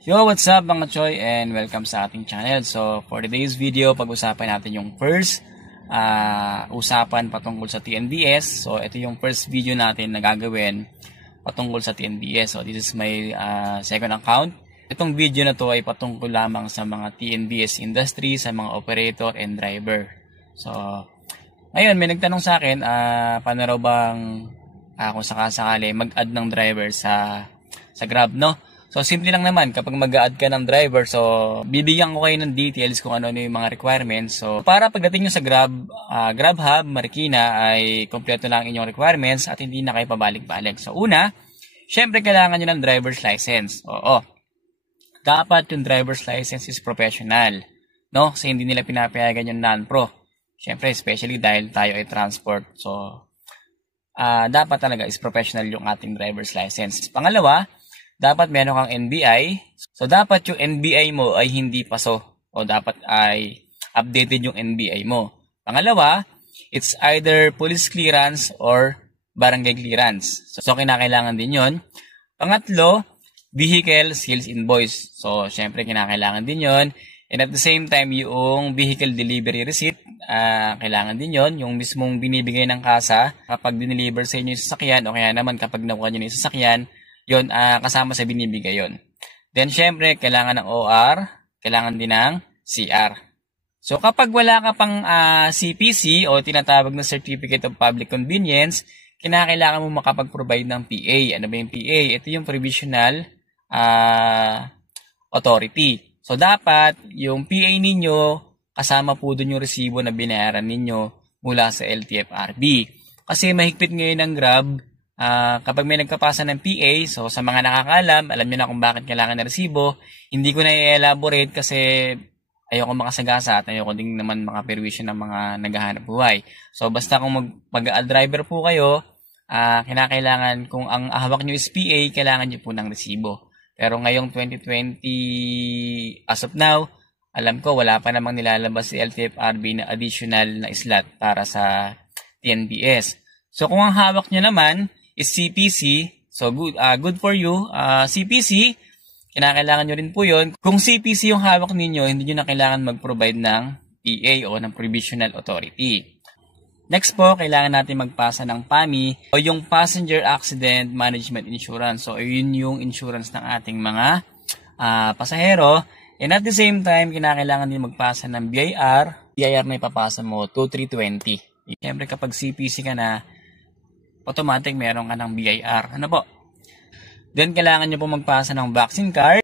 Yo, what's up mga Choy and welcome sa ating channel. So, for today's video, pag-usapan natin yung first usapan patungkol sa TNBS. So, ito yung first video natin na gagawin patungkol sa TNBS. So, this is my second account. Itong video na to ay patungkol lamang sa mga TNBS industry, sa mga operator and driver. So, ngayon may nagtanong sa akin, paano raw bang kung sakasakali mag-add ng driver sa Grab, no? So, simple lang naman, kapag mag-a-add ka ng driver, so, bibigyan ko kayo ng details kung ano yung mga requirements. So, para pagdating nyo sa Grab Hub, Marikina, ay kompleto lang inyong requirements at hindi na kayo pabalik-balik. So, una, syempre kailangan nyo ng driver's license. Oo. Dapat yung driver's license is professional, no? Kasi hindi nila pinapayagan yung non-pro. Syempre, especially dahil tayo ay transport. So, dapat talaga is professional yung ating driver's license. Pangalawa, dapat meron kang NBI. So, dapat yung NBI mo ay hindi paso. O dapat ay updated yung NBI mo. Pangalawa, it's either police clearance or barangay clearance. So kinakailangan din yon. Pangatlo, vehicle sales invoice. So, syempre, kinakailangan din yon. And at the same time, yung vehicle delivery receipt, kailangan din yon. Yung mismong binibigay ng kasa kapag dineliver sa inyo yung sasakyan o kaya naman kapag nakuha nyo yung sasakyan, yon kasama sa binibigay yon. Then, syempre, kailangan ng OR, kailangan din ng CR. So, kapag wala ka pang CPC o tinatawag na Certificate of Public Convenience, kinakailangan mo makapag-provide ng PA. Ano ba yung PA? Ito yung Provisional Authority. So, dapat yung PA ninyo, kasama po dun yung resibo na binayaran ninyo mula sa LTFRB. Kasi mahigpit ngayon ng Grab, kapag may nagpapasa ng PA, so sa mga nakakaalam, alam nyo na kung bakit kailangan ng resibo. Hindi ko na i-elaborate kasi ayoko makasagasa at ayoko din naman makaperwisyon ng mga naghahanap buhay. So basta kung mag-driver po kayo, kinakailangan kung ang hawak nyo is PA, kailangan nyo po ng resibo. Pero ngayong 2020, as of now, alam ko wala pa namang nilalabas si LTFRB na additional na slot para sa TNBS. So kung ang hawak nyo naman is CPC, so good for you. CPC, kinakailangan nyo rin po yun. Kung CPC yung hawak ninyo, hindi nyo na kailangan mag-provide ng PA o ng Provisional Authority. Next po, kailangan natin magpasa ng PAMI o yung Passenger Accident Management Insurance. So, yun yung insurance ng ating mga pasahero. And at the same time, kinakailangan din magpasa ng BIR. BIR na ipapasa mo, 2320. Siyempre, kapag CPC ka na, automatic meron ka ng BIR. Ano po? Then, kailangan nyo po magpasa ng vaccine card.